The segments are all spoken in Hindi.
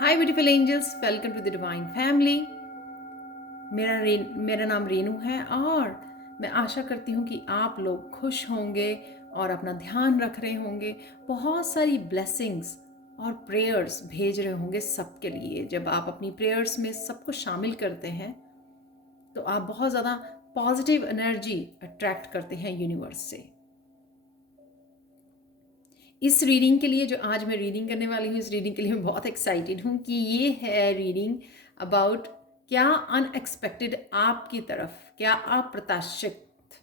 Hi beautiful angels, welcome to the divine family. मेरा नाम रेनू है और मैं आशा करती हूँ कि आप लोग खुश होंगे और अपना ध्यान रख रहे होंगे। बहुत सारी ब्लेसिंग्स और प्रेयर्स भेज रहे होंगे सबके लिए। जब आप अपनी प्रेयर्स में सबको शामिल करते हैं तो आप बहुत ज़्यादा पॉजिटिव एनर्जी अट्रैक्ट करते हैं यूनिवर्स से। इस रीडिंग के लिए जो आज मैं रीडिंग करने वाली हूँ, इस रीडिंग के लिए मैं बहुत एक्साइटेड हूँ कि ये है रीडिंग अबाउट क्या अनएक्सपेक्टेड आपकी तरफ, क्या अप्रत्याशित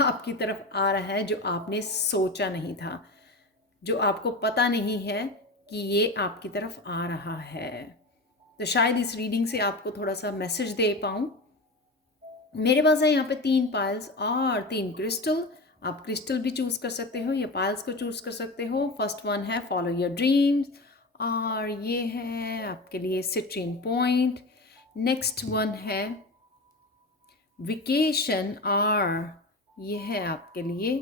आपकी तरफ आ रहा है जो आपने सोचा नहीं था, जो आपको पता नहीं है कि ये आपकी तरफ आ रहा है। तो शायद इस रीडिंग से आपको थोड़ा सा मैसेज दे पाऊँ। मेरे पास है यहाँ पे 3 पायल्स और 3 क्रिस्टल। आप क्रिस्टल भी चूज कर सकते हो या पायल्स को चूज कर सकते हो। फर्स्ट वन है फॉलो योर ड्रीम्स और ये है आपके लिए सिट्रीन पॉइंट। नेक्स्ट वन है वेकेशन और ये है आपके लिए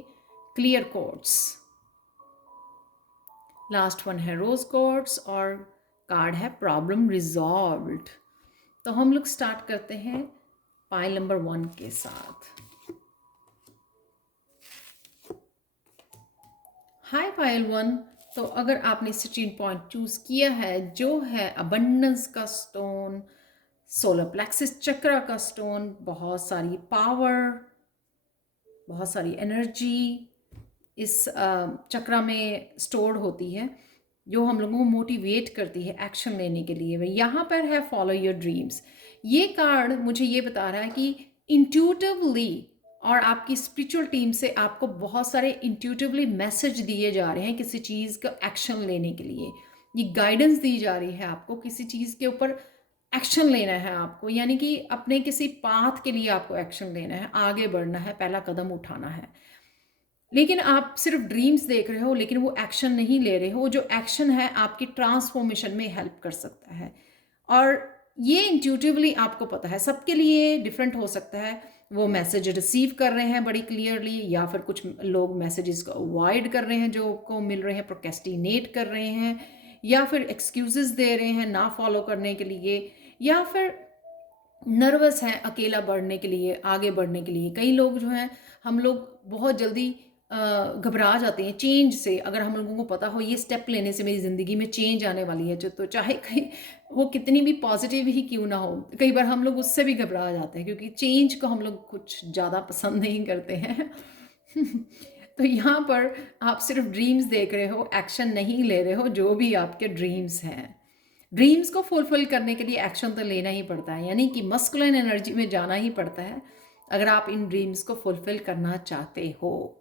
क्लियर कोर्ट्स। लास्ट वन है रोज कोर्ट्स और कार्ड है प्रॉब्लम रिजॉल्व्ड। तो हम लोग स्टार्ट करते हैं पाइल नंबर 1 के साथ। हाय पायल 1। तो अगर आपने सिट्रीन पॉइंट चूज किया है जो है अबंडेंस का स्टोन, सोलर प्लेक्सिस चक्र का स्टोन, बहुत सारी पावर, बहुत सारी एनर्जी इस चक्र में स्टोर्ड होती है जो हम लोगों को मोटिवेट करती है एक्शन लेने के लिए। यहाँ पर है फॉलो योर ड्रीम्स। ये कार्ड मुझे ये बता रहा है कि इंट्यूटिवली और आपकी स्पिरिचुअल टीम से आपको बहुत सारे इंट्यूटिवली मैसेज दिए जा रहे हैं किसी चीज़ का एक्शन लेने के लिए। ये गाइडेंस दी जा रही है आपको किसी चीज़ के ऊपर एक्शन लेना है आपको, यानी कि अपने किसी पाथ के लिए आपको एक्शन लेना है, आगे बढ़ना है, पहला कदम उठाना है। लेकिन आप सिर्फ ड्रीम्स देख रहे हो लेकिन वो एक्शन नहीं ले रहे हो। जो एक्शन है आपकी ट्रांसफॉर्मेशन में हेल्प कर सकता है और ये इंट्यूटिवली आपको पता है। सबके लिए डिफरेंट हो सकता है। वो मैसेज रिसीव कर रहे हैं बड़ी क्लियरली या फिर कुछ लोग मैसेजेस को अवॉइड कर रहे हैं जो को मिल रहे हैं, प्रोकेस्टिनेट कर रहे हैं या फिर एक्सक्यूजेस दे रहे हैं ना फॉलो करने के लिए, या फिर नर्वस हैं अकेला बढ़ने के लिए, आगे बढ़ने के लिए। कई लोग जो हैं, हम लोग बहुत जल्दी घबरा जाते हैं चेंज से। अगर हम लोगों को पता हो ये स्टेप लेने से मेरी ज़िंदगी में चेंज आने वाली है, जो तो चाहे कहीं वो कितनी भी पॉजिटिव ही क्यों ना हो, कई बार हम लोग उससे भी घबरा जाते हैं क्योंकि चेंज को हम लोग कुछ ज़्यादा पसंद नहीं करते हैं। तो यहाँ पर आप सिर्फ ड्रीम्स देख रहे हो, एक्शन नहीं ले रहे हो। जो भी आपके ड्रीम्स हैं, ड्रीम्स को फुलफिल करने के लिए एक्शन तो लेना ही पड़ता है, यानी कि मस्कुलिन एनर्जी में जाना ही पड़ता है अगर आप इन ड्रीम्स को फुलफिल करना चाहते हो।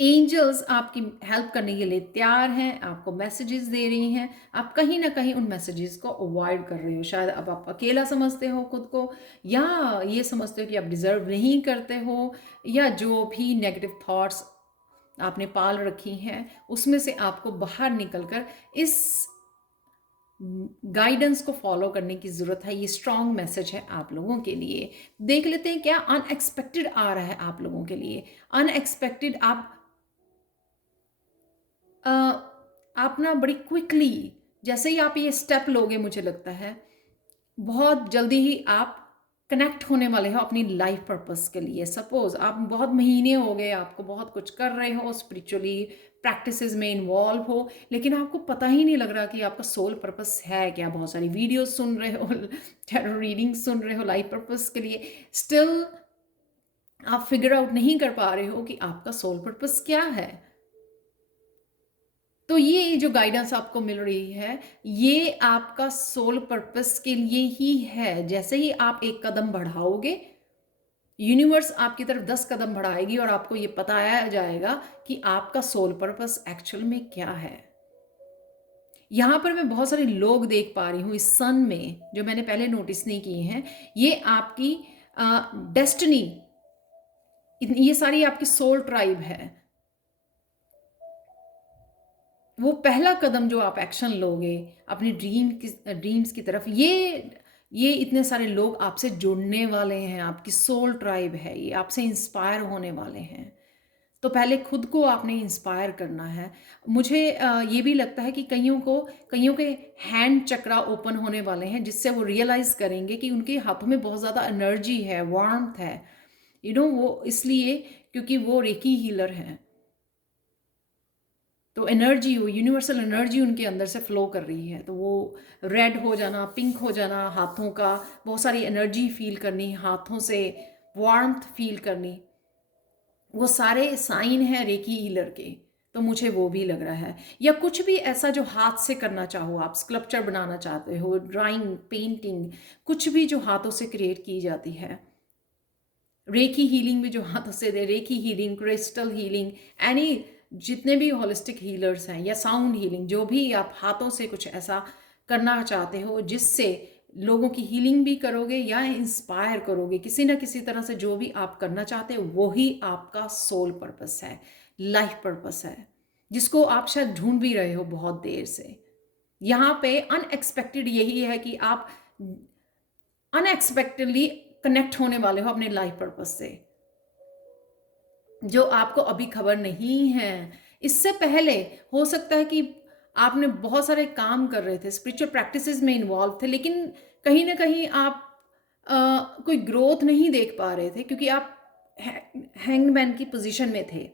एंजल्स आपकी हेल्प करने के लिए तैयार हैं, आपको मैसेजेस दे रही हैं। आप कहीं ना कहीं उन मैसेजेस को अवॉइड कर रहे हो। शायद अब आप अकेला समझते हो खुद को, या ये समझते हो कि आप डिजर्व नहीं करते हो, या जो भी नेगेटिव थॉट्स आपने पाल रखी हैं उसमें से आपको बाहर निकलकर इस गाइडेंस को फॉलो करने की ज़रूरत है। ये स्ट्रॉन्ग मैसेज है आप लोगों के लिए। देख लेते हैं क्या अनएक्सपेक्टेड आ रहा है आप लोगों के लिए। अनएक्सपेक्टेड अ, आप ना बड़ी क्विकली, जैसे ही आप ये स्टेप लोगे, मुझे लगता है बहुत जल्दी ही आप कनेक्ट होने वाले हो अपनी लाइफ पर्पस के लिए। सपोज आप बहुत महीने हो गए, आपको बहुत कुछ कर रहे हो, स्पिरिचुअली प्रैक्टिसेस में इन्वॉल्व हो, लेकिन आपको पता ही नहीं लग रहा कि आपका सोल पर्पस है क्या। बहुत सारी वीडियोस सुन रहे हो, टैरो रीडिंग सुन रहे हो लाइफ पर्पस के लिए, स्टिल आप फिगर आउट नहीं कर पा रहे हो कि आपका सोल पर्पस क्या है। तो ये जो गाइडेंस आपको मिल रही है ये आपका सोल पर्पस के लिए ही है। जैसे ही आप एक कदम बढ़ाओगे, यूनिवर्स आपकी तरफ 10 कदम बढ़ाएगी और आपको ये बताया जाएगा कि आपका सोल पर्पस एक्चुअल में क्या है। यहाँ पर मैं बहुत सारे लोग देख पा रही हूँ इस सन में जो मैंने पहले नोटिस नहीं किए हैं। ये आपकी डेस्टिनी, ये सारी आपकी सोल ट्राइब है। वो पहला कदम जो आप एक्शन लोगे अपनी ड्रीम्स की तरफ, ये इतने सारे लोग आपसे जुड़ने वाले हैं। आपकी सोल ट्राइब है ये, आपसे इंस्पायर होने वाले हैं। तो पहले खुद को आपने इंस्पायर करना है। मुझे ये भी लगता है कि कईयों के हैंड चक्रा ओपन होने वाले हैं, जिससे वो रियलाइज़ करेंगे कि उनके हाथों में बहुत ज़्यादा एनर्जी है, वार्मथ है। वो इसलिए क्योंकि वो रेकी हीलर हैं। तो एनर्जी, वो यूनिवर्सल एनर्जी उनके अंदर से फ्लो कर रही है। तो वो रेड हो जाना, पिंक हो जाना हाथों का, बहुत सारी एनर्जी फील करनी, हाथों से वार्मथ फील करनी, वो सारे साइन हैं रेकी हीलर के। तो मुझे वो भी लग रहा है। या कुछ भी ऐसा जो हाथ से करना चाहो, आप स्कल्पचर बनाना चाहते हो, ड्राइंग, पेंटिंग, कुछ भी जो हाथों से क्रिएट की जाती है। रेकी हीलिंग भी जो हाथों से दे, reiki healing, crystal healing, any जितने भी होलिस्टिक हीलर्स हैं, या साउंड हीलिंग, जो भी आप हाथों से कुछ ऐसा करना चाहते हो जिससे लोगों की हीलिंग भी करोगे या इंस्पायर करोगे किसी ना किसी तरह से, जो भी आप करना चाहते हो वही आपका सोल पर्पस है, लाइफ पर्पस है, जिसको आप शायद ढूंढ भी रहे हो बहुत देर से। यहाँ पे अनएक्सपेक्टेड यही है कि आप अनएक्सपेक्टेडली कनेक्ट होने वाले हो अपने लाइफ पर्पस से, जो आपको अभी खबर नहीं है। इससे पहले हो सकता है कि आपने बहुत सारे काम कर रहे थे, स्पिरिचुअल प्रैक्टिसेस में इन्वॉल्व थे, लेकिन कहीं ना कहीं आप कोई ग्रोथ नहीं देख पा रहे थे क्योंकि आप हैंगमैन की पोजीशन में थे,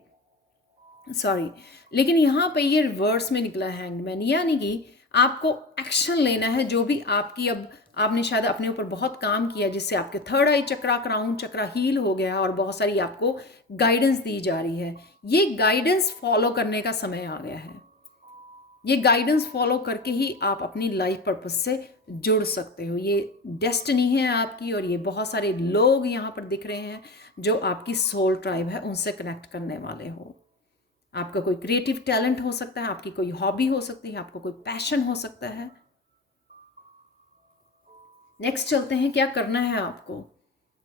सॉरी। लेकिन यहाँ पे ये रिवर्स में निकला है हैंगमैन, यानी कि आपको एक्शन लेना है। जो भी आपकी, अब आपने शायद अपने ऊपर बहुत काम किया जिससे आपके थर्ड आई चक्रा, क्राउन चक्रा हील हो गया और बहुत सारी आपको गाइडेंस दी जा रही है। ये गाइडेंस फॉलो करने का समय आ गया है। ये गाइडेंस फॉलो करके ही आप अपनी लाइफ पर्पस से जुड़ सकते हो। ये डेस्टिनी है आपकी, और ये बहुत सारे लोग यहाँ पर दिख रहे हैं जो आपकी सोल ट्राइब है, उनसे कनेक्ट करने वाले हो। आपका कोई क्रिएटिव टैलेंट हो सकता है, आपकी कोई हॉबी हो सकती है, आपको कोई पैशन हो सकता है। नेक्स्ट चलते हैं, क्या करना है आपको।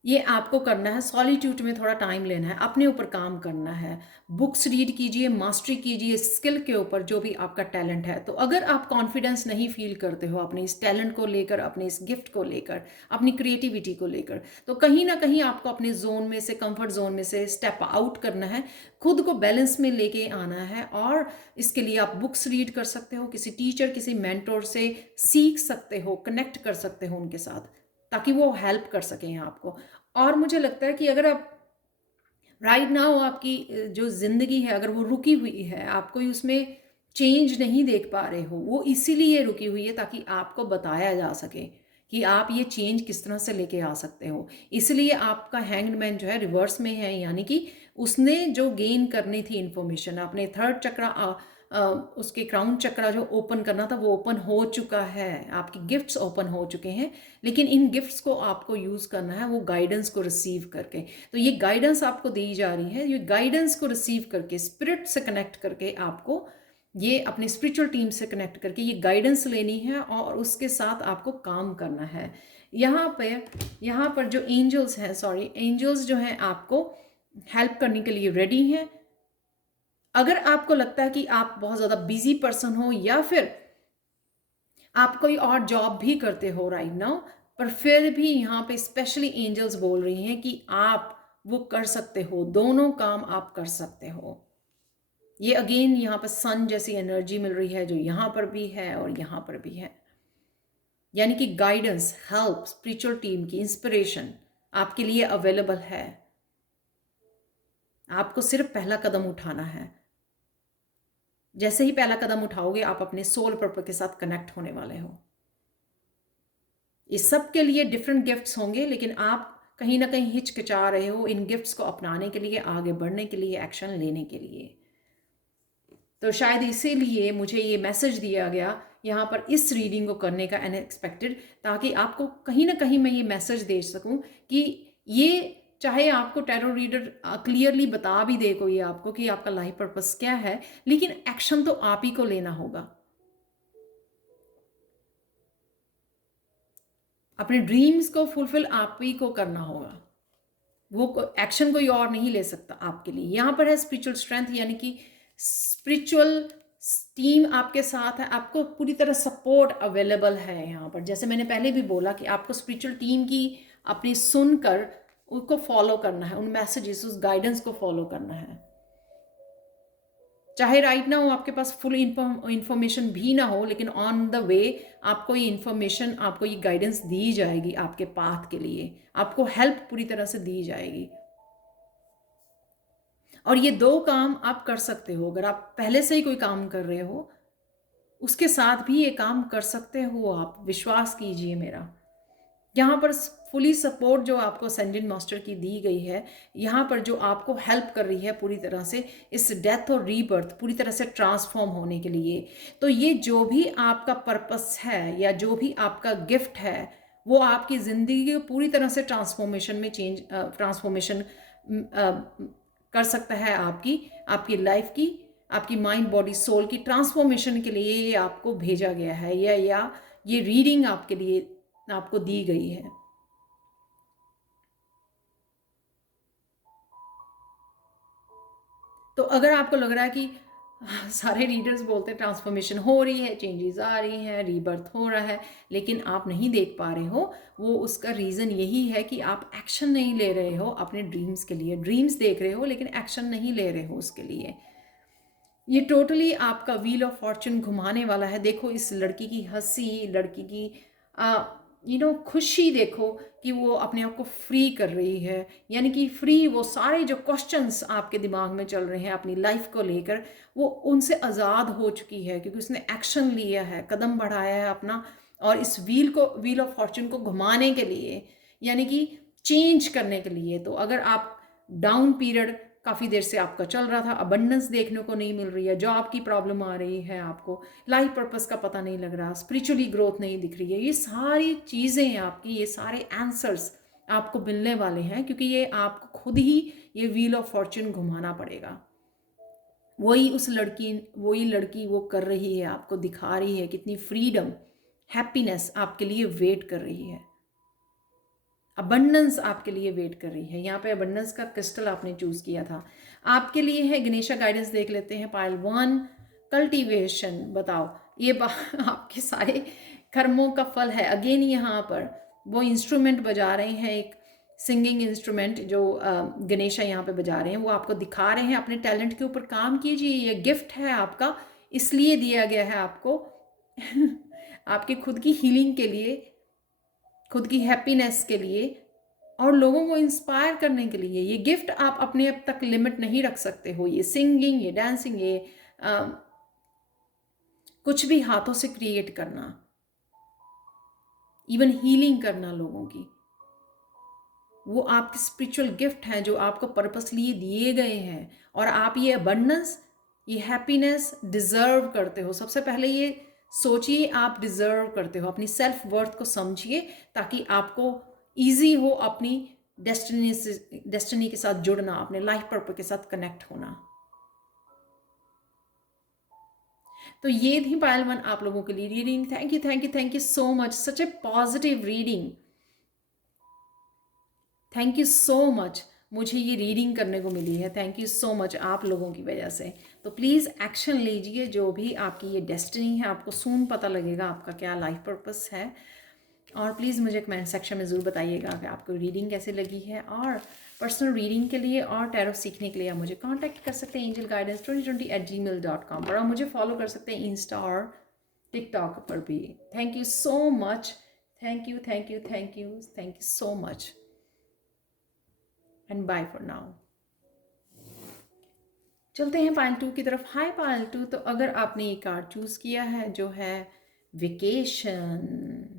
ये आपको करना है सॉलिट्यूड में थोड़ा टाइम लेना है, अपने ऊपर काम करना है। बुक्स रीड कीजिए, मास्टरी कीजिए स्किल के ऊपर, जो भी आपका टैलेंट है। तो अगर आप कॉन्फिडेंस नहीं फील करते हो अपने इस टैलेंट को लेकर, अपने इस गिफ्ट को लेकर, अपनी क्रिएटिविटी को लेकर, तो कहीं ना कहीं आपको अपने जोन में से, कंफर्ट जोन में से स्टेप आउट करना है, खुद को बैलेंस में लेके आना है। और इसके लिए आप बुक्स रीड कर सकते हो, किसी टीचर, किसी मेंटोर से सीख सकते हो, कनेक्ट कर सकते हो उनके साथ, ताकि वो हेल्प कर सकें आपको। और मुझे लगता है कि अगर आप राइट नाउ आपकी जो ज़िंदगी है अगर वो रुकी हुई है, आप कोई उसमें चेंज नहीं देख पा रहे हो, वो इसीलिए रुकी हुई है ताकि आपको बताया जा सके कि आप ये चेंज किस तरह से लेके आ सकते हो। इसलिए आपका हैंग्ड मैन जो है रिवर्स में है, यानी कि उसने जो गेन करनी थी इन्फॉर्मेशन, अपने थर्ड चक्रा उसके क्राउन चक्रा जो ओपन करना था वो ओपन हो चुका है, आपकी गिफ्ट्स ओपन हो चुके हैं। लेकिन इन गिफ्ट्स को आपको यूज़ करना है वो गाइडेंस को रिसीव करके। तो ये गाइडेंस आपको दी जा रही है, ये गाइडेंस को रिसीव करके, स्पिरिट से कनेक्ट करके, आपको ये अपनी स्पिरिचुअल टीम से कनेक्ट करके ये गाइडेंस लेनी है और उसके साथ आपको काम करना है। यहाँ पर जो एंजल्स हैं, सॉरी, एंजल्स जो हैं आपको हेल्प करने के लिए रेडी हैं। अगर आपको लगता है कि आप बहुत ज़्यादा बिजी पर्सन हो, या फिर आप कोई और जॉब भी करते हो राइट नाउ, पर फिर भी यहाँ पे स्पेशली एंजल्स बोल रही हैं कि आप वो कर सकते हो, दोनों काम आप कर सकते हो। ये अगेन यहाँ पर सन जैसी एनर्जी मिल रही है, जो यहाँ पर भी है और यहाँ पर भी है। यानी कि गाइडेंस, हेल्प, स्पिरिचुअल टीम की इंस्पिरेशन आपके लिए अवेलेबल है। आपको सिर्फ पहला कदम उठाना है। जैसे ही पहला कदम उठाओगे, आप अपने सोल पर्पस के साथ कनेक्ट होने वाले हो। इस सब के लिए डिफरेंट गिफ्ट्स होंगे, लेकिन आप कहीं ना कहीं हिचकिचा रहे हो इन गिफ्ट्स को अपनाने के लिए, आगे बढ़ने के लिए, एक्शन लेने के लिए। तो शायद इसीलिए मुझे ये मैसेज दिया गया यहाँ पर इस रीडिंग को करने का, अनएक्सपेक्टेड, ताकि आपको कहीं ना कहीं मैं ये मैसेज दे सकूँ कि ये, चाहे आपको टैरो रीडर क्लियरली बता भी दे कोई आपको कि आपका लाइफ पर्पस क्या है, लेकिन एक्शन तो आप ही को लेना होगा। अपने ड्रीम्स को फुलफिल आप ही को करना होगा, वो एक्शन कोई और नहीं ले सकता आपके लिए। यहाँ पर है स्पिरिचुअल स्ट्रेंथ, यानी कि स्पिरिचुअल टीम आपके साथ है, आपको पूरी तरह सपोर्ट अवेलेबल है यहाँ पर। जैसे मैंने पहले भी बोला कि आपको स्पिरिचुअल टीम की अपनी सुनकर उसको फॉलो करना है, उन मैसेजेस, उस गाइडेंस को फॉलो करना है। चाहे राइट ना हो आपके पास फुल इंफॉर्मेशन भी ना हो, लेकिन ऑन द वे आपको ये इंफॉर्मेशन, आपको ये गाइडेंस दी जाएगी आपके पाथ के लिए, आपको हेल्प पूरी तरह से दी जाएगी। और ये दो काम आप कर सकते हो। अगर आप पहले से ही कोई काम कर रहे हो, उसके साथ भी ये काम कर सकते हो आप, विश्वास कीजिए मेरा। यहाँ पर फुली सपोर्ट जो आपको असेंडेंट मास्टर की दी गई है, यहाँ पर जो आपको हेल्प कर रही है पूरी तरह से इस डेथ और रीबर्थ पूरी तरह से ट्रांसफॉर्म होने के लिए। तो ये जो भी आपका पर्पस है या जो भी आपका गिफ्ट है, वो आपकी ज़िंदगी को पूरी तरह से ट्रांसफॉर्मेशन कर सकता है आपकी आपकी लाइफ की, आपकी माइंड बॉडी सोल की ट्रांसफॉर्मेशन के लिए ये आपको भेजा गया है, या ये रीडिंग आपके लिए आपको दी गई है। तो अगर आपको लग रहा है कि सारे रीडर्स बोलते हैं ट्रांसफॉर्मेशन हो रही है, चेंजेस आ रही हैं, रीबर्थ हो रहा है, लेकिन आप नहीं देख पा रहे हो, वो उसका रीज़न यही है कि आप एक्शन नहीं ले रहे हो अपने ड्रीम्स के लिए। ड्रीम्स देख रहे हो लेकिन एक्शन नहीं ले रहे हो उसके लिए। ये टोटली आपका व्हील ऑफ फॉर्चून घुमाने वाला है। देखो इस लड़की की हंसी, लड़की की खुशी देखो कि वो अपने आप को फ्री कर रही है, यानी कि फ्री, वो सारे जो क्वेश्चंस आपके दिमाग में चल रहे हैं अपनी लाइफ को लेकर, वो उनसे आज़ाद हो चुकी है क्योंकि उसने एक्शन लिया है, कदम बढ़ाया है अपना, और इस व्हील ऑफ फॉर्चून को घुमाने के लिए, यानी कि चेंज करने के लिए। तो अगर आप डाउन पीरियड काफ़ी देर से आपका चल रहा था, अबंडेंस देखने को नहीं मिल रही है, जॉब की प्रॉब्लम आ रही है, आपको लाइफ पर्पस का पता नहीं लग रहा, स्पिरिचुअली ग्रोथ नहीं दिख रही है, ये सारी चीज़ें आपकी, ये सारे आंसर्स आपको मिलने वाले हैं, क्योंकि ये आपको खुद ही ये व्हील ऑफ फॉर्चून घुमाना पड़ेगा। वही लड़की वो कर रही है, आपको दिखा रही है कितनी फ्रीडम, हैप्पीनेस आपके लिए वेट कर रही है, अबंडेंस आपके लिए वेट कर रही है। यहाँ पे अबंडेंस का क्रिस्टल आपने चूज किया था, आपके लिए है गणेशा गाइडेंस। देख लेते हैं पाइल 1, कल्टीवेशन। बताओ ये आपके सारे कर्मों का फल है। अगेन यहाँ पर वो इंस्ट्रूमेंट बजा रहे हैं, एक सिंगिंग इंस्ट्रूमेंट जो गणेशा यहाँ पे बजा रहे हैं, वो आपको दिखा रहे हैं अपने टैलेंट के ऊपर काम कीजिए, ये गिफ्ट है आपका, इसलिए दिया गया है आपको आपके खुद की हीलिंग के लिए, खुद की हैप्पीनेस के लिए, और लोगों को इंस्पायर करने के लिए। ये गिफ्ट आप अपने अब तक लिमिट नहीं रख सकते हो। ये सिंगिंग, ये डांसिंग, ये कुछ भी हाथों से क्रिएट करना, इवन हीलिंग करना लोगों की, वो आपके स्पिरिचुअल गिफ्ट हैं जो आपको पर्पसली दिए गए हैं। और आप ये अबंडेंस, ये हैप्पीनेस डिजर्व करते हो। सबसे पहले ये सोचिए आप डिजर्व करते हो, अपनी सेल्फ वर्थ को समझिए, ताकि आपको ईजी हो अपनी डेस्टिनी के साथ जुड़ना, अपने लाइफ पर्पस के साथ कनेक्ट होना। तो ये थी पायल 1 आप लोगों के लिए reading. Thank you so much, such A positive reading. Thank you so much, मुझे ये रीडिंग करने को मिली है। थैंक यू सो मच आप लोगों की वजह से। तो प्लीज़ एक्शन लीजिए, जो भी आपकी ये डेस्टिनी है, आपको सून पता लगेगा आपका क्या लाइफ पर्पस है। और प्लीज़ मुझे कमेंट सेक्शन में ज़रूर बताइएगा कि आपको रीडिंग कैसे लगी है। और पर्सनल रीडिंग के लिए और टैरो सीखने के लिए आप मुझे कांटेक्ट कर सकते हैं angelguidance2020@gmail.com पर, और मुझे फॉलो कर सकते हैं इंस्टा और टिकटॉक पर भी। Thank you so much, thank you so much, and bye for now. चलते हैं पायल 2 की तरफ। हाय पायल 2, तो अगर आपने ये कार्ड चूज किया है जो है वेकेशन,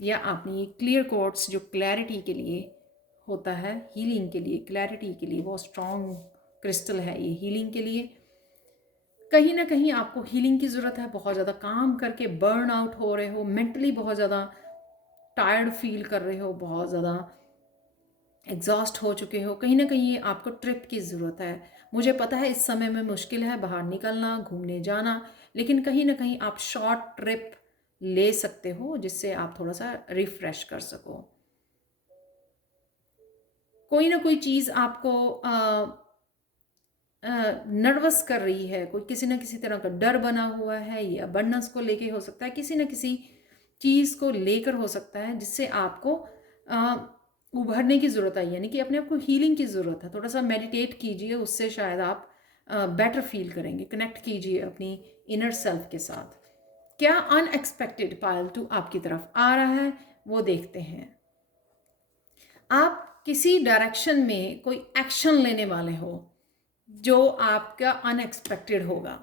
या आपने ये क्लियर कोट्स जो क्लैरिटी के लिए होता है, हीलिंग के लिए, क्लैरिटी के लिए, बहुत स्ट्रॉन्ग क्रिस्टल है ये हीलिंग के लिए। कहीं ना कहीं आपको हीलिंग की ज़रूरत है, बहुत ज़्यादा काम करके बर्न आउट हो रहे हो, मेंटली बहुत ज़्यादा टायर्ड फील कर रहे हो, बहुत ज़्यादा एग्जॉस्ट हो चुके हो, कहीं ना कहीं आपको ट्रिप की ज़रूरत है। मुझे पता है इस समय में मुश्किल है बाहर निकलना, घूमने जाना, लेकिन कहीं ना कहीं आप शॉर्ट ट्रिप ले सकते हो जिससे आप थोड़ा सा रिफ्रेश कर सको। कोई ना कोई चीज़ आपको नर्वस कर रही है, कोई किसी ना किसी तरह का डर बना हुआ है, ये अबंडेंस को लेके हो सकता है, किसी ना किसी चीज़ को लेकर हो सकता है, जिससे आपको उभरने की ज़रूरत है, यानी कि अपने आप को हीलिंग की ज़रूरत है। थोड़ा सा मेडिटेट कीजिए, उससे शायद आप बेटर फील करेंगे। कनेक्ट कीजिए अपनी इनर सेल्फ के साथ। क्या अनएक्सपेक्टेड पालतू आपकी तरफ आ रहा है वो देखते हैं। आप किसी डायरेक्शन में कोई एक्शन लेने वाले हो जो आपका अनएक्सपेक्टेड होगा।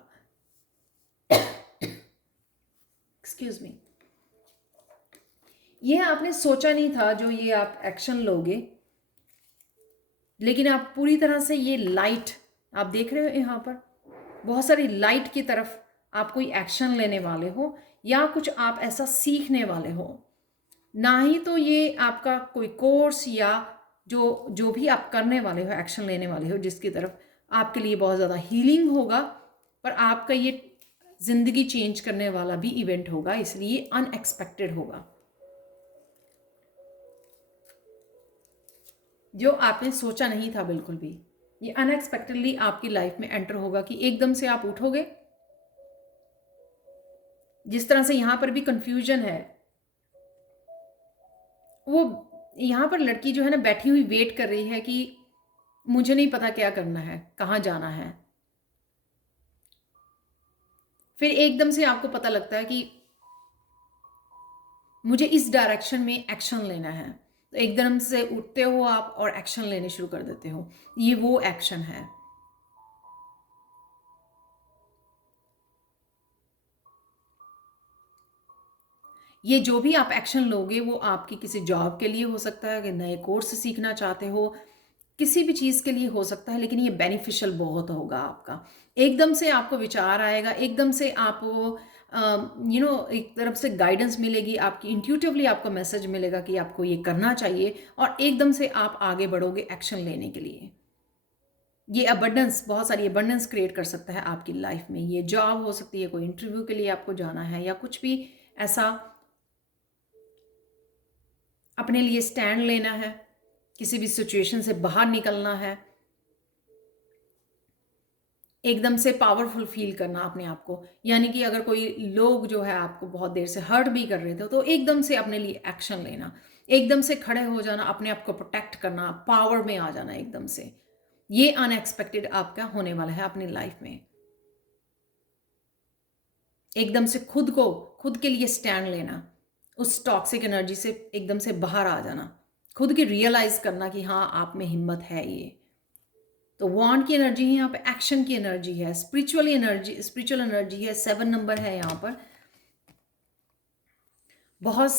Excuse me. ये आपने सोचा नहीं था जो ये आप एक्शन लोगे, लेकिन आप पूरी तरह से ये लाइट आप देख रहे हो यहाँ पर, बहुत सारी लाइट की तरफ आप कोई एक्शन लेने वाले हो या कुछ आप ऐसा सीखने वाले हो। ना ही तो ये आपका कोई कोर्स या जो जो भी आप करने वाले हो, एक्शन लेने वाले हो, जिसकी तरफ आपके लिए बहुत ज़्यादा हीलिंग होगा, पर आपका ये ज़िंदगी चेंज करने वाला भी इवेंट होगा, इसलिए अनएक्सपेक्टेड होगा। जो आपने सोचा नहीं था बिल्कुल भी, ये अनएक्सपेक्टेडली आपकी लाइफ में एंटर होगा कि एकदम से आप उठोगे। जिस तरह से यहाँ पर भी कंफ्यूजन है, वो यहाँ पर लड़की जो है ना बैठी हुई वेट कर रही है कि मुझे नहीं पता क्या करना है, कहाँ जाना है। फिर एकदम से आपको पता लगता है कि मुझे इस डायरेक्शन में एक्शन लेना है, तो एकदम से उठते हो आप और एक्शन लेने शुरू कर देते हो। ये वो एक्शन है। ये जो भी आप एक्शन लोगे वो आपकी किसी जॉब के लिए हो सकता है, कि नए कोर्स सीखना चाहते हो, किसी भी चीज़ के लिए हो सकता है, लेकिन ये बेनिफिशियल बहुत होगा आपका। एकदम से आपको विचार आएगा, एकदम से आप एक तरफ से गाइडेंस मिलेगी, आपकी इंट्यूटिवली आपको मैसेज मिलेगा कि आपको ये करना चाहिए, और एकदम से आप आगे बढ़ोगे एक्शन लेने के लिए। ये अबंडेंस, बहुत सारी अबंडेंस क्रिएट कर सकता है आपकी लाइफ में। ये जॉब हो सकती है, कोई इंटरव्यू के लिए आपको जाना है, या कुछ भी ऐसा अपने लिए स्टैंड लेना है, किसी भी सिचुएशन से बाहर निकलना है, एकदम से पावरफुल फील करना अपने आप को। यानी कि अगर कोई लोग जो है आपको बहुत देर से हर्ट भी कर रहे थे, तो एकदम से अपने लिए एक्शन लेना, एकदम से खड़े हो जाना, अपने आप को प्रोटेक्ट करना, पावर में आ जाना एकदम से। ये अनएक्सपेक्टेड आपका होने वाला है अपनी लाइफ में। एकदम से खुद के लिए स्टैंड लेना, उस टॉक्सिक एनर्जी से एकदम से बाहर आ जाना, खुद की रियलाइज करना कि हाँ, आप में हिम्मत है। ये तो वॉन्ड की एनर्जी है यहाँ पे, एक्शन की एनर्जी है, स्पिरिचुअल एनर्जी है, 7 नंबर है यहाँ पर। बहुत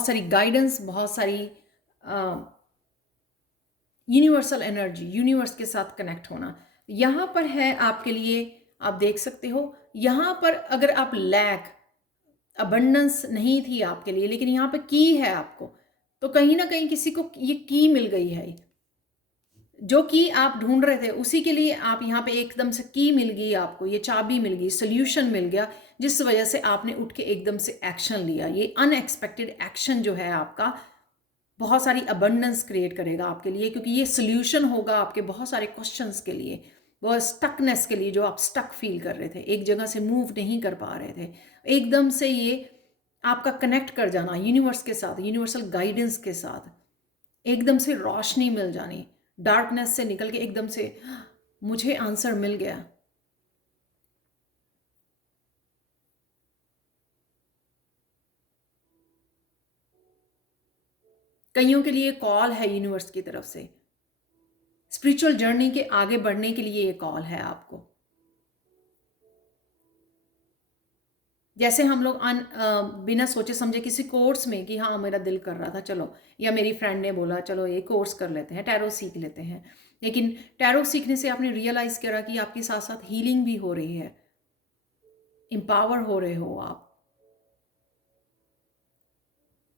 सारी गाइडेंस, बहुत सारी यूनिवर्सल एनर्जी, यूनिवर्स के साथ कनेक्ट होना यहाँ पर है आपके लिए। आप देख सकते हो यहाँ पर, अगर आप लैक अबंडेंस नहीं थी आपके लिए, लेकिन यहाँ पे की है आपको, तो कहीं ना कहीं किसी को ये की मिल गई है। जो की आप ढूंढ रहे थे उसी के लिए आप यहाँ पे एकदम से की मिल गई आपको, ये चाबी मिल गई, सोल्यूशन मिल गया, जिस वजह से आपने उठ के एकदम से एक्शन लिया। ये अनएक्सपेक्टेड एक्शन जो है आपका बहुत सारी अबंडेंस क्रिएट करेगा आपके लिए, क्योंकि ये सोल्यूशन होगा आपके बहुत सारे क्वेश्चंस के लिए, बहुत स्टकनेस के लिए, जो आप स्टक फील कर रहे थे, एक जगह से मूव नहीं कर पा रहे थे। एकदम से ये आपका कनेक्ट कर जाना यूनिवर्स के साथ, यूनिवर्सल गाइडेंस के साथ, एकदम से रोशनी मिल जानी, डार्कनेस से निकल के एकदम से मुझे आंसर मिल गया। कईयों के लिए कॉल है यूनिवर्स की तरफ से, स्पिरिचुअल जर्नी के आगे बढ़ने के लिए ये कॉल है आपको। जैसे हम लोग बिना सोचे समझे किसी कोर्स में कि हाँ मेरा दिल कर रहा था चलो, या मेरी फ्रेंड ने बोला चलो ये कोर्स कर लेते हैं, टैरो सीख लेते हैं, लेकिन टैरो सीखने से आपने रियलाइज करा कि आपके साथ साथ हीलिंग भी हो रही है, एम्पावर हो रहे हो आप,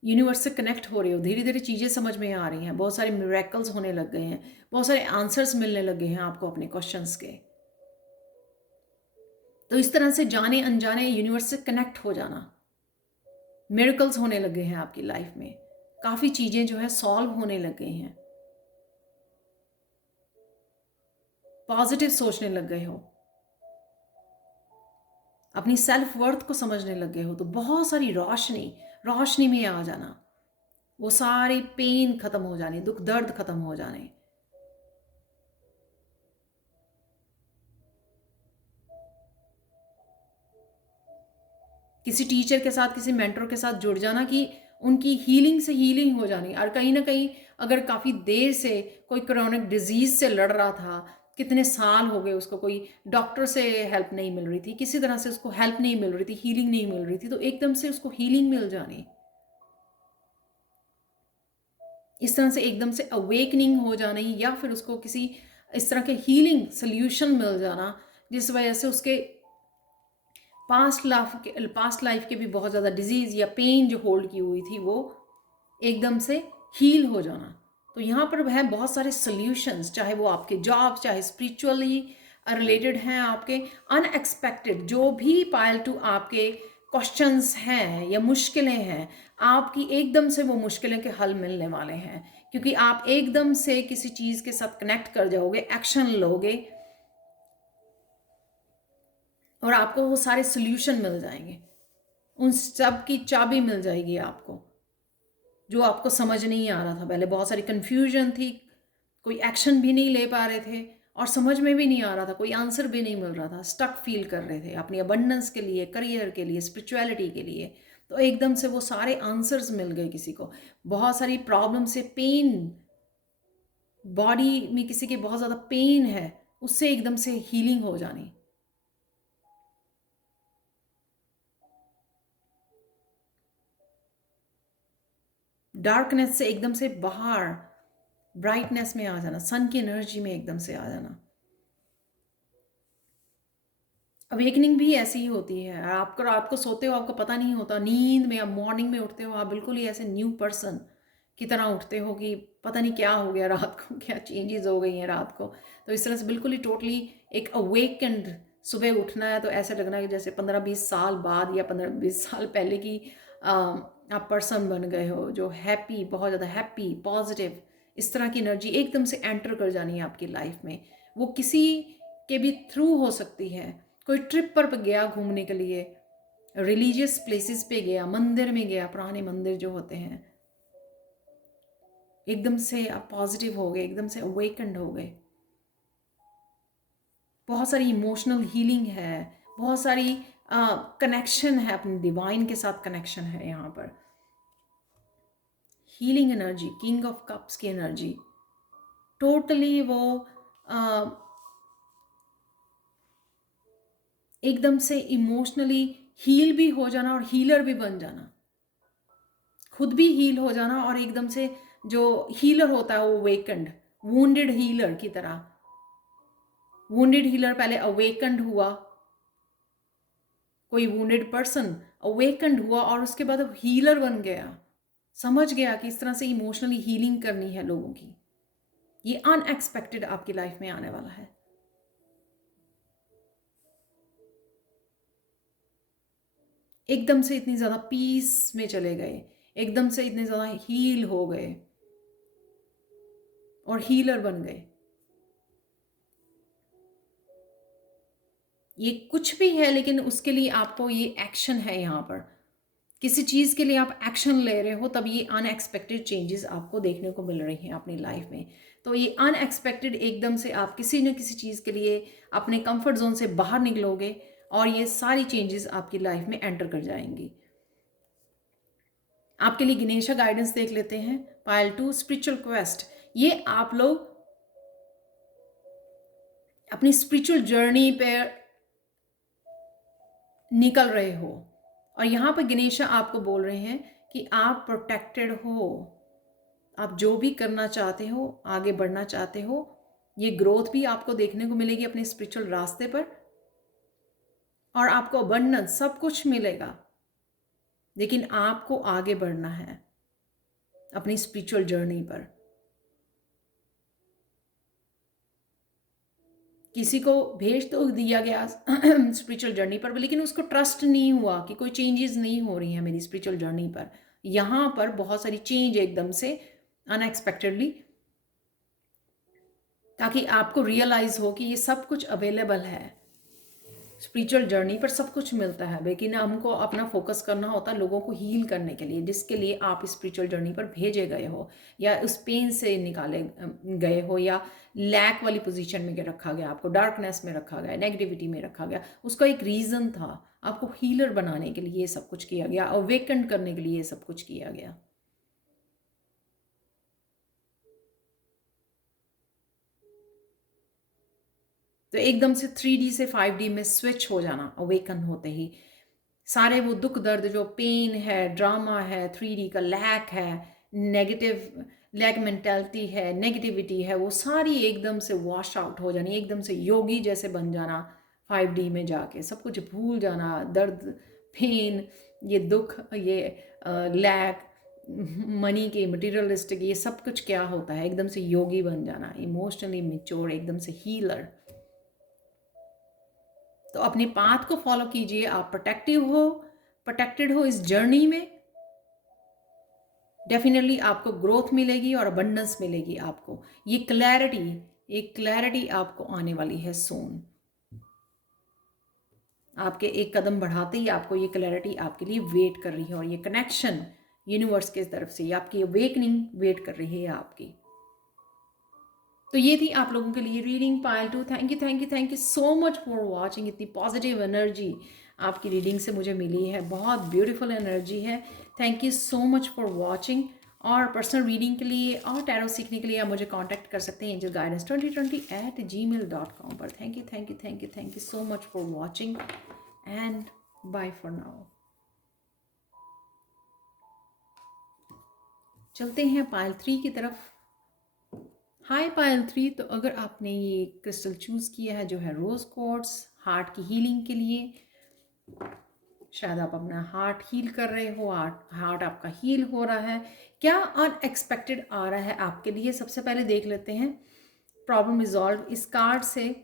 यूनिवर्स से कनेक्ट हो रहे हो, धीरे धीरे चीज़ें समझ में आ रही हैं, बहुत सारे मिरेकल्स होने लग गए हैं, बहुत सारे आंसर्स मिलने लगे हैं आपको अपने क्वेश्चंस के। तो इस तरह से जाने अनजाने यूनिवर्स से कनेक्ट हो जाना, मिरेकल्स होने लगे हैं आपकी लाइफ में, काफ़ी चीज़ें जो है सॉल्व होने लग गई हैं, पॉजिटिव सोचने लग गए हो, अपनी सेल्फ वर्थ को समझने लग गए हो, तो बहुत सारी रोशनी में आ जाना। वो सारे पेन खत्म हो जाने, दुख दर्द खत्म हो जाने। किसी टीचर के साथ, किसी मेंटर के साथ जुड़ जाना कि उनकी हीलिंग से हीलिंग हो जानी। और कहीं ना कहीं अगर काफ़ी देर से कोई क्रोनिक डिजीज से लड़ रहा था, कितने साल हो गए उसको, कोई डॉक्टर से हेल्प नहीं मिल रही थी, किसी तरह से उसको हेल्प नहीं मिल रही थी, हीलिंग नहीं मिल रही थी, तो एकदम से उसको हीलिंग मिल जानी। इस तरह से एकदम से अवेकनिंग हो जानी, या फिर उसको किसी इस तरह के हीलिंग सोल्यूशन मिल जाना जिस वजह से उसके पास्ट लाइफ के भी बहुत ज़्यादा डिजीज़ या पेन जो होल्ड की हुई थी वो एकदम से हील हो जाना। तो यहाँ पर है बहुत सारे सॉल्यूशंस, चाहे वो आपके जॉब, चाहे स्पिरिचुअली रिलेटेड हैं, आपके अनएक्सपेक्टेड जो भी पायल टू आपके क्वेश्चंस हैं या मुश्किलें हैं, आपकी एकदम से वो मुश्किलें के हल मिलने वाले हैं, क्योंकि आप एकदम से किसी चीज़ के साथ कनेक्ट कर जाओगे, एक्शन लोगे और आपको वो सारे सॉल्यूशन मिल जाएंगे। उन सब की चाबी मिल जाएगी आपको, जो आपको समझ नहीं आ रहा था पहले। बहुत सारी कन्फ्यूजन थी, कोई एक्शन भी नहीं ले पा रहे थे और समझ में भी नहीं आ रहा था, कोई आंसर भी नहीं मिल रहा था, स्टक फील कर रहे थे अपनी अबंडेंस के लिए, करियर के लिए, स्पिरिचुअलिटी के लिए। तो एकदम से वो सारे आंसर्स मिल गए किसी को। बहुत सारी प्रॉब्लम से, पेन, बॉडी में किसी के बहुत ज़्यादा पेन है, उससे एकदम से हीलिंग हो जानी। डार्कनेस से एकदम से बाहर ब्राइटनेस में आ जाना, सन की एनर्जी में एकदम से आ जाना। अवेकनिंग भी ऐसी ही होती है। आपको रात को सोते हो, आपको पता नहीं होता, नींद में आप मॉर्निंग में उठते हो, आप बिल्कुल ही ऐसे न्यू पर्सन की तरह उठते हो कि पता नहीं क्या हो गया रात को, क्या चेंजेस हो गई हैं रात को। तो इस तरह से बिल्कुल ही टोटली एक अवेकेंड सुबह उठना है तो ऐसा लगना है कि जैसे 15-20 साल बाद या 15-20 साल पहले की आप पर्सन बन गए हो, जो हैप्पी, बहुत ज़्यादा हैप्पी, पॉजिटिव, इस तरह की एनर्जी एकदम से एंटर कर जानी है आपकी लाइफ में। वो किसी के भी थ्रू हो सकती है। कोई ट्रिप पर गया घूमने के लिए, रिलीजियस प्लेसेस पे गया, मंदिर में गया, पुराने मंदिर जो होते हैं, एकदम से आप पॉजिटिव हो गए, एकदम से अवेकन्ड हो गए। बहुत सारी इमोशनल हीलिंग है, बहुत सारी कनेक्शन है, अपने डिवाइन के साथ कनेक्शन है यहाँ पर। Healing energy, king of cups की एनर्जी, टोटली वो एकदम से इमोशनली हील भी हो जाना और हीलर भी बन जाना, खुद भी हील हो जाना। और एकदम से जो हीलर होता है वो अवेकन्ड, वुंडेड हीलर की तरह। वुंडेड हीलर पहले अवेकन्ड हुआ, कोई वुंडेड पर्सन अवेकन्ड हुआ और उसके बाद अब हीलर बन गया, समझ गया कि इस तरह से इमोशनली हीलिंग करनी है लोगों की। ये अनएक्सपेक्टेड आपकी लाइफ में आने वाला है। एकदम से इतनी ज़्यादा पीस में चले गए, एकदम से इतने ज़्यादा हील हो गए और हीलर बन गए। ये कुछ भी है, लेकिन उसके लिए आपको ये एक्शन है यहाँ पर। किसी चीज़ के लिए आप एक्शन ले रहे हो, तब ये अनएक्सपेक्टेड चेंजेस आपको देखने को मिल रही हैं अपनी लाइफ में। तो ये अनएक्सपेक्टेड एकदम से आप किसी न किसी चीज़ के लिए अपने कंफर्ट जोन से बाहर निकलोगे और ये सारी चेंजेस आपकी लाइफ में एंटर कर जाएंगी। आपके लिए गणेशा गाइडेंस देख लेते हैं। पायल 2 स्पिरिचुअल क्वेस्ट, ये आप लोग अपनी स्पिरिचुअल जर्नी पे निकल रहे हो और यहाँ पर गणेशा आपको बोल रहे हैं कि आप प्रोटेक्टेड हो। आप जो भी करना चाहते हो, आगे बढ़ना चाहते हो, ये ग्रोथ भी आपको देखने को मिलेगी अपने स्पिरिचुअल रास्ते पर और आपको अबंडेंस सब कुछ मिलेगा। लेकिन आपको आगे बढ़ना है अपनी स्पिरिचुअल जर्नी पर। किसी को भेज तो दिया गया स्पिरिचुअल जर्नी पर, लेकिन उसको ट्रस्ट नहीं हुआ कि कोई चेंजेस नहीं हो रही हैं मेरी स्पिरिचुअल जर्नी पर। यहाँ पर बहुत सारी चेंज एकदम से अनएक्सपेक्टेडली, ताकि आपको रियलाइज हो कि ये सब कुछ अवेलेबल है। स्पिरिचुअल जर्नी पर सब कुछ मिलता है, लेकिन हमको अपना फोकस करना होता है लोगों को हील करने के लिए, जिसके लिए आप स्पिरिचुअल जर्नी पर भेजे गए हो, या उस पेन से निकाले गए हो, या लैक वाली पोजीशन में रखा गया, आपको डार्कनेस में रखा गया, नेगेटिविटी में रखा गया। उसका एक रीज़न था, आपको हीलर बनाने के लिए ये सब कुछ किया गया, अवेकन करने के लिए ये सब कुछ किया गया। तो एकदम से 3D से 5D में स्विच हो जाना अवेकन होते ही, सारे वो दुख दर्द जो पेन है, ड्रामा है, 3D का लैक है, नेगेटिव लैक मेंटालिटी है, नेगेटिविटी है, वो सारी एकदम से वॉश आउट हो जानी, एकदम से योगी जैसे बन जाना 5D में जाके, सब कुछ भूल जाना, दर्द, पेन, ये दुख, ये लैक, मनी के मटेरियलिस्टिक, ये सब कुछ क्या होता है, एकदम से योगी बन जाना, इमोशनली मिच्योर, एकदम से हीलर। तो अपने पाथ को फॉलो कीजिए, आप प्रोटेक्टेड हो इस जर्नी में, डेफिनेटली आपको ग्रोथ मिलेगी और अबंडेंस मिलेगी आपको, ये क्लैरिटी आपको आने वाली है सोन। आपके एक कदम बढ़ाते ही आपको ये क्लैरिटी आपके लिए वेट कर रही है, और ये कनेक्शन यूनिवर्स के तरफ से आपकी अवेकनिंग वेट कर रही है आपकी। तो ये थी आप लोगों के लिए reading Payal 2। Thank you so much for watching. इतनी पॉजिटिव एनर्जी आपकी रीडिंग से मुझे मिली है, बहुत ब्यूटीफुल एनर्जी है। Thank you so much for watching. और पर्सनल रीडिंग के लिए और टैरो सीखने के लिए आप मुझे कांटेक्ट कर सकते हैं angelguidance2020@gmail.com पर। Thank you so much for watching and bye for now. चलते हैं पायल 3 की तरफ। हाय पायल 3, तो अगर आपने ये क्रिस्टल चूज़ किया है जो है रोज़ क्वार्ट्ज, हार्ट की हीलिंग के लिए, शायद आप अपना हार्ट हील कर रहे हो, हार्ट आपका हील हो रहा है, क्या अनएक्सपेक्टेड आ रहा है आपके लिए, सबसे पहले देख लेते हैं प्रॉब्लम रिजॉल्व इस कार्ड से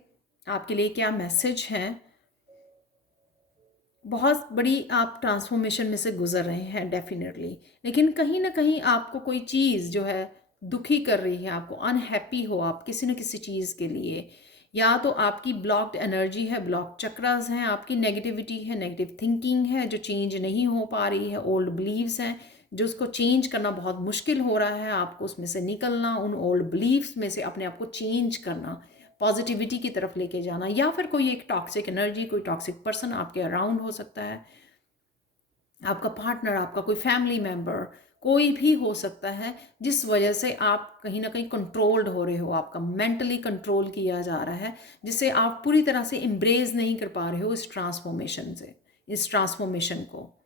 आपके लिए क्या मैसेज है। बहुत बड़ी आप ट्रांसफॉर्मेशन में से गुजर रहे हैं डेफिनेटली, लेकिन कहीं ना कहीं आपको कोई चीज़ जो है दुखी कर रही है, आपको अनहैप्पी हो आप किसी न किसी चीज़ के लिए, या तो आपकी ब्लॉक्ड एनर्जी है, ब्लॉक चक्रास हैं, आपकी नेगेटिविटी है, नेगेटिव थिंकिंग है जो चेंज नहीं हो पा रही है, ओल्ड बिलीव्स हैं जो उसको चेंज करना बहुत मुश्किल हो रहा है, आपको उसमें से निकलना, उन ओल्ड बिलीव्स में से अपने आप को चेंज करना, पॉजिटिविटी की तरफ लेके जाना, या फिर कोई एक टॉक्सिक एनर्जी, कोई टॉक्सिक पर्सन आपके अराउंड हो सकता है, आपका पार्टनर, आपका कोई फैमिली मेम्बर, कोई भी हो सकता है जिस वजह से आप कहीं ना कहीं कंट्रोल्ड हो रहे हो, आपका मेंटली कंट्रोल किया जा रहा है, जिससे आप पूरी तरह से एम्ब्रेस नहीं कर पा रहे हो इस ट्रांसफॉर्मेशन को।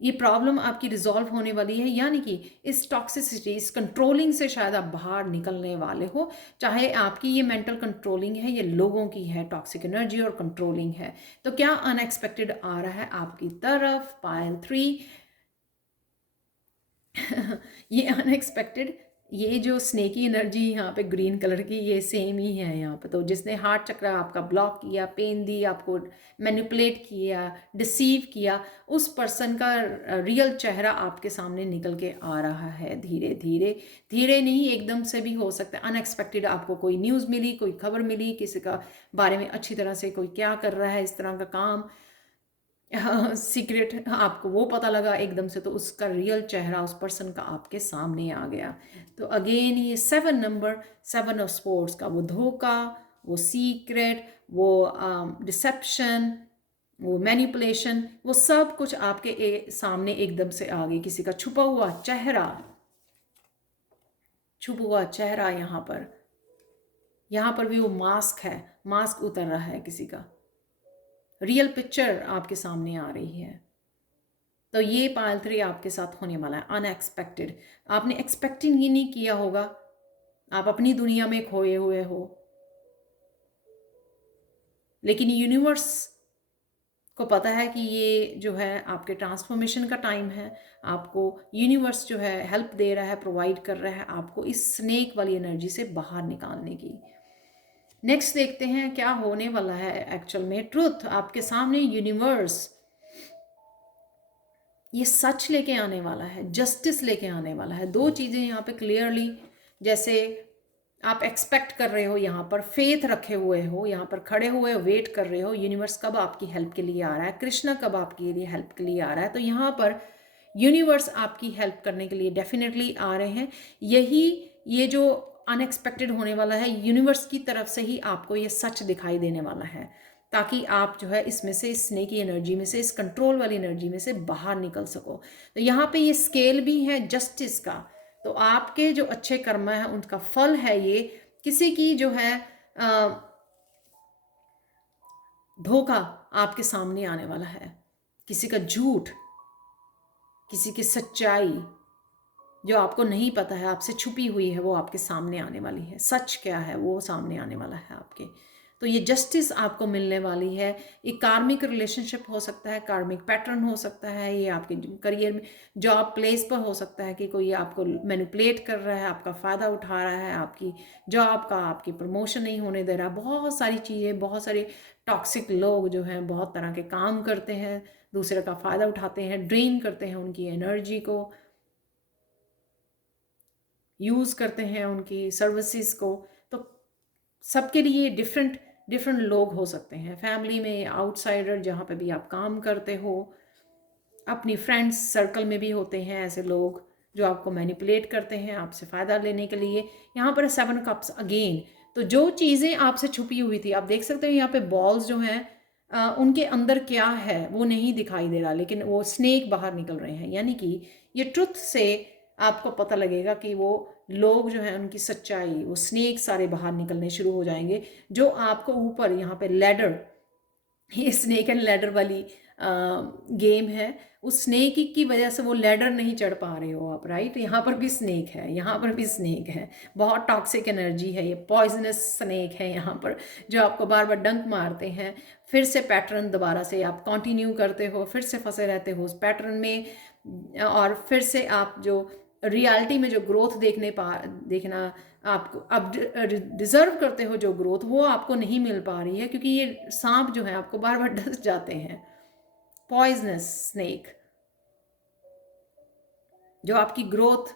ये प्रॉब्लम आपकी रिजॉल्व होने वाली है, यानी कि इस टॉक्सिसिटी, इस कंट्रोलिंग से शायद आप बाहर निकलने वाले हो, चाहे आपकी ये मेंटल कंट्रोलिंग है, ये लोगों की है, टॉक्सिक एनर्जी और कंट्रोलिंग है। तो क्या अनएक्सपेक्टेड आ रहा है आपकी तरफ पायल 3? ये अनएक्सपेक्टेड, ये जो स्नेकी एनर्जी यहाँ पे ग्रीन कलर की, ये सेम ही है यहाँ पे। तो जिसने हार्ट चक्र आपका ब्लॉक किया, पेन दी, आपको मैनिपुलेट किया, डिसीव किया, उस पर्सन का रियल चेहरा आपके सामने निकल के आ रहा है धीरे धीरे। धीरे नहीं, एकदम से भी हो सकता है। अनएक्सपेक्टेड आपको कोई न्यूज़ मिली, कोई खबर मिली, किसी का बारे में अच्छी तरह से कोई क्या कर रहा है इस तरह का काम, सीक्रेट आपको वो पता लगा एकदम से, तो उसका रियल चेहरा उस पर्सन का आपके सामने आ गया। तो अगेन ये 7 नंबर, 7 ऑफ स्पोर्ट्स का, वो धोखा, वो सीक्रेट, वो डिसेप्शन, वो मैनिपुलेशन, वो सब कुछ आपके सामने एकदम से आ गई। किसी का छुपा हुआ चेहरा यहाँ पर भी वो मास्क है, मास्क उतर रहा है किसी का, रियल पिक्चर आपके सामने आ रही है। तो ये पायल 3 आपके साथ होने वाला है अनएक्सपेक्टेड। आपने एक्सपेक्टिंग ही नहीं किया होगा, आप अपनी दुनिया में खोए हुए हो, लेकिन यूनिवर्स को पता है कि ये जो है आपके ट्रांसफॉर्मेशन का टाइम है। आपको यूनिवर्स जो है हेल्प दे रहा है, प्रोवाइड कर रहा है आपको इस स्नेक वाली एनर्जी से बाहर निकालने की। नेक्स्ट देखते हैं क्या होने वाला है एक्चुअल में। ट्रुथ आपके सामने, यूनिवर्स ये सच लेके आने वाला है, जस्टिस लेके आने वाला है। दो चीज़ें यहाँ पे क्लियरली, जैसे आप एक्सपेक्ट कर रहे हो, यहाँ पर फेथ रखे हुए हो, यहाँ पर खड़े हुए वेट कर रहे हो यूनिवर्स कब आपकी हेल्प के लिए आ रहा है, कृष्णा कब आपके लिए हेल्प के लिए आ रहा है। तो यहाँ पर यूनिवर्स आपकी हेल्प करने के लिए डेफिनेटली आ रहे हैं। यही ये जो अनएक्सपेक्टेड होने वाला है, यूनिवर्स की तरफ से ही आपको ये सच दिखाई देने वाला है, ताकि आप जो है इसमें से, इस स्नेक की एनर्जी में से, इस कंट्रोल वाली एनर्जी में से बाहर निकल सको। तो यहाँ पे ये स्केल भी है जस्टिस का। तो आपके जो अच्छे कर्म है उनका फल है ये। किसी की जो है धोखा आपके सामने आने वाला है, किसी का झूठ, किसी की सच्चाई जो आपको नहीं पता है, आपसे छुपी हुई है, वो आपके सामने आने वाली है। सच क्या है वो सामने आने वाला है आपके। तो ये जस्टिस आपको मिलने वाली है। एक कार्मिक रिलेशनशिप हो सकता है, कार्मिक पैटर्न हो सकता है, ये आपके करियर में, जॉब प्लेस पर हो सकता है कि कोई आपको मैनिपुलेट कर रहा है, आपका फ़ायदा उठा रहा है, आपकी जॉब का, आपकी प्रमोशन नहीं होने दे रहा। बहुत सारी चीज़ें, बहुत सारे टॉक्सिक लोग जो हैं बहुत तरह के काम करते हैं, दूसरे का फ़ायदा उठाते हैं, ड्रेन करते हैं उनकी एनर्जी को, यूज़ करते हैं उनकी सर्विसेज को। तो सबके लिए डिफरेंट डिफरेंट लोग हो सकते हैं, फैमिली में, आउटसाइडर जहाँ पे भी आप काम करते हो, अपनी फ्रेंड्स सर्कल में भी होते हैं ऐसे लोग जो आपको मैनिपुलेट करते हैं आपसे फ़ायदा लेने के लिए। यहाँ पर 7 कप्स अगेन। तो जो चीज़ें आपसे छुपी हुई थी, आप देख सकते हो यहाँ पे बॉल्स जो हैं उनके अंदर क्या है वो नहीं दिखाई दे रहा, लेकिन वो स्नेक बाहर निकल रहे हैं। यानी कि ये ट्रुथ से आपको पता लगेगा कि वो लोग जो हैं उनकी सच्चाई, वो स्नेक सारे बाहर निकलने शुरू हो जाएंगे, जो आपको ऊपर यहाँ पे लैडर, ये स्नेक एंड लैडर वाली गेम है। उस स्नेक की वजह से वो लैडर नहीं चढ़ पा रहे हो आप, राइट। यहाँ पर भी स्नेक है, यहाँ पर भी स्नेक है, बहुत टॉक्सिक एनर्जी है, ये पॉइजनस स्नेक है यहाँ पर, जो आपको बार बार डंक मारते हैं। फिर से पैटर्न दोबारा से आप कंटिन्यू करते हो, फिर से फंसे रहते हो उस पैटर्न में, और फिर से आप जो रियलिटी में जो ग्रोथ देखना आपको अब डिज़र्व करते हो, जो ग्रोथ वो आपको नहीं मिल पा रही है, क्योंकि ये सांप जो है आपको बार बार डस जाते हैं, पॉइजनस स्नेक, जो आपकी ग्रोथ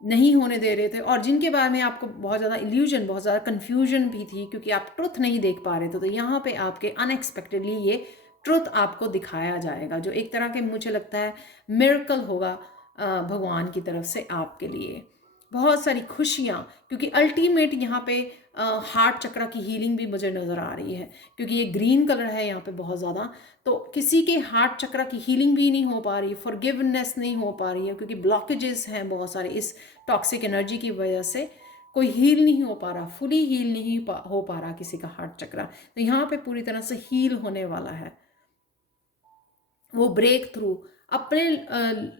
नहीं होने दे रहे थे, और जिनके बारे में आपको बहुत ज़्यादा इल्यूजन, बहुत ज़्यादा कन्फ्यूजन भी थी, क्योंकि आप ट्रुथ नहीं देख पा रहे थे। तो यहाँ पे आपके अनएक्सपेक्टेडली ये ट्रुथ आपको दिखाया जाएगा, जो एक तरह के मुझे लगता है मिरेकल होगा भगवान की तरफ से आपके लिए। बहुत सारी खुशियाँ, क्योंकि अल्टीमेट यहाँ पे हार्ट चक्र की हीलिंग भी मुझे नज़र आ रही है, क्योंकि ये ग्रीन कलर है यहाँ पे बहुत ज़्यादा। तो किसी के हार्ट चक्र की हीलिंग भी नहीं हो पा रही, फॉरगिवनेस नहीं हो पा रही है, क्योंकि ब्लॉकेजेस हैं बहुत सारे इस टॉक्सिक एनर्जी की वजह से। कोई हील नहीं हो पा रहा, फुली हील नहीं हो पा रहा किसी का हार्ट चक्र। तो यहाँ पे पूरी तरह से हील होने वाला है, वो ब्रेक थ्रू। अपने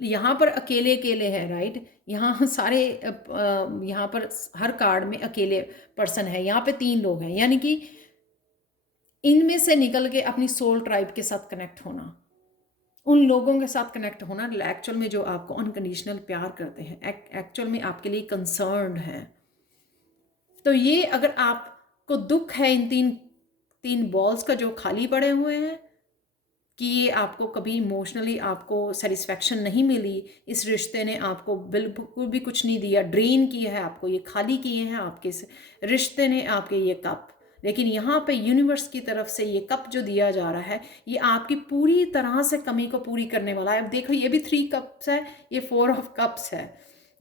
यहाँ पर अकेले अकेले है, राइट। यहाँ सारे यहाँ पर हर कार्ड में अकेले पर्सन है, यहाँ पे 3 लोग हैं, यानी कि इनमें से निकल के अपनी सोल ट्राइब के साथ कनेक्ट होना, उन लोगों के साथ कनेक्ट होना एक्चुअल में जो आपको अनकंडीशनल प्यार करते हैं, एक्चुअल में आपके लिए कंसर्न्ड हैं। तो ये अगर आपको दुख है इन तीन बॉल्स का जो खाली पड़े हुए हैं, कि ये आपको कभी इमोशनली आपको सेटिस्फैक्शन नहीं मिली, इस रिश्ते ने आपको बिल्कुल भी कुछ नहीं दिया, ड्रेन किया है आपको, ये खाली किए हैं आपके रिश्ते ने आपके ये कप। लेकिन यहाँ पे यूनिवर्स की तरफ से ये कप जो दिया जा रहा है, ये आपकी पूरी तरह से कमी को पूरी करने वाला है। अब देखो ये भी 3 कप्स है, ये 4 ऑफ कप्स है।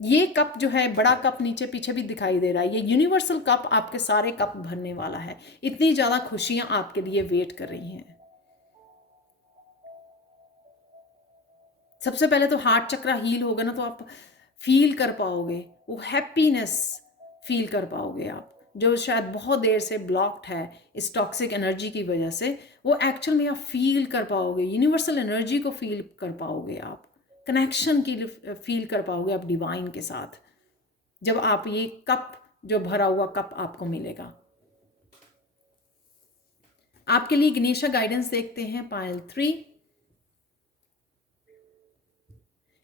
ये कप जो है, बड़ा कप नीचे पीछे भी दिखाई दे रहा है, ये यूनिवर्सल कप आपके सारे कप भरने वाला है। इतनी ज़्यादा खुशियाँ आपके लिए वेट कर रही हैं। सबसे पहले तो हार्ट चक्र हील होगा ना, तो आप फील कर पाओगे वो हैप्पीनेस, फील कर पाओगे आप, जो शायद बहुत देर से ब्लॉक्ड है इस टॉक्सिक एनर्जी की वजह से। वो एक्चुअल में आप फील कर पाओगे, यूनिवर्सल एनर्जी को फील कर पाओगे आप, कनेक्शन की फील कर पाओगे आप डिवाइन के साथ, जब आप ये कप, जो भरा हुआ कप आपको मिलेगा। आपके लिए गणेशा गाइडेंस देखते हैं, पायल 3।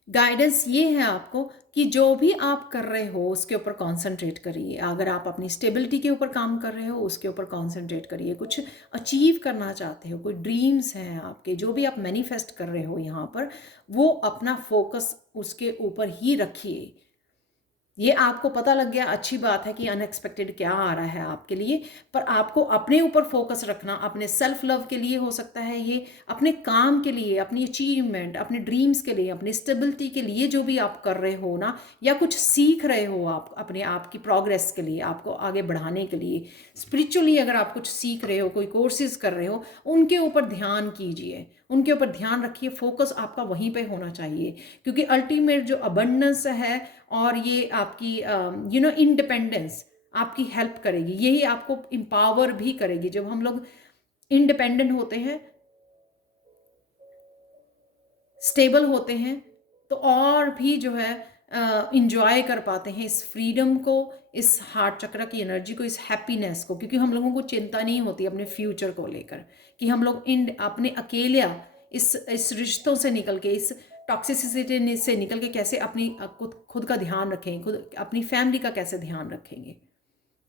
गाइडेंस ये है आपको कि जो भी आप कर रहे हो उसके ऊपर कंसंट्रेट करिए। अगर आप अपनी स्टेबिलिटी के ऊपर काम कर रहे हो, उसके ऊपर कंसंट्रेट करिए। कुछ अचीव करना चाहते हो, कोई ड्रीम्स हैं आपके, जो भी आप मैनिफेस्ट कर रहे हो यहाँ पर, वो अपना फोकस उसके ऊपर ही रखिए। ये आपको पता लग गया, अच्छी बात है कि अनएक्सपेक्टेड क्या आ रहा है आपके लिए, पर आपको अपने ऊपर फोकस रखना, अपने सेल्फ लव के लिए हो सकता है ये, अपने काम के लिए, अपनी अचीवमेंट, अपने ड्रीम्स के लिए, अपनी स्टेबिलिटी के लिए जो भी आप कर रहे हो ना, या कुछ सीख रहे हो आप अपने आप की प्रोग्रेस के लिए, आपको आगे बढ़ाने के लिए, स्पिरिचुअली अगर आप कुछ सीख रहे हो, कोई कोर्सेज कर रहे हो, उनके ऊपर ध्यान कीजिए, उनके ऊपर ध्यान रखिए, फोकस आपका वहीं पे होना चाहिए, क्योंकि अल्टीमेट जो अबंडेंस है और ये आपकी इंडिपेंडेंस आपकी हेल्प करेगी, यही आपको एम्पावर भी करेगी। जब हम लोग इंडिपेंडेंट होते हैं, स्टेबल होते हैं, तो और भी जो है इंजॉय कर पाते हैं इस फ्रीडम को, इस हार्ट चक्र की एनर्जी को, इस हैप्पीनेस को, क्योंकि हम लोगों को चिंता नहीं होती अपने फ्यूचर को लेकर, कि हम लोग अपने अकेले इस रिश्तों से निकल के, इस टॉक्सिसिटी से निकल के कैसे अपनी खुद का ध्यान रखें, खुद अपनी फैमिली का कैसे ध्यान रखेंगे।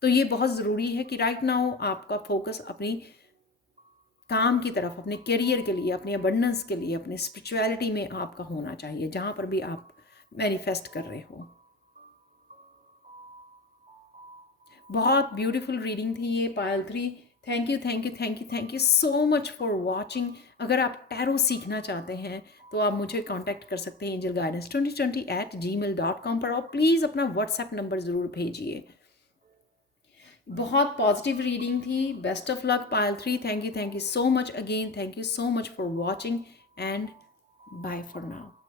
तो ये बहुत ज़रूरी है कि राइट नाउ आपका फोकस अपनी काम की तरफ, अपने करियर के लिए, अपने अबंडेंस के लिए, अपने स्पिरिचुअलिटी में आपका होना चाहिए, जहाँ पर भी आप मैनिफेस्ट कर रहे हो। बहुत ब्यूटीफुल रीडिंग थी ये पायल 3। Thank you thank you thank you thank you so much for watching. अगर आप टैरो सीखना चाहते हैं तो आप मुझे कांटेक्ट कर सकते हैं angelguidance2020@gmail.com पर, और प्लीज़ अपना व्हाट्सएप नंबर ज़रूर भेजिए। बहुत पॉजिटिव रीडिंग थी। Best of luck Payal 3। Thank you so much again, thank you so much for watching and bye for now.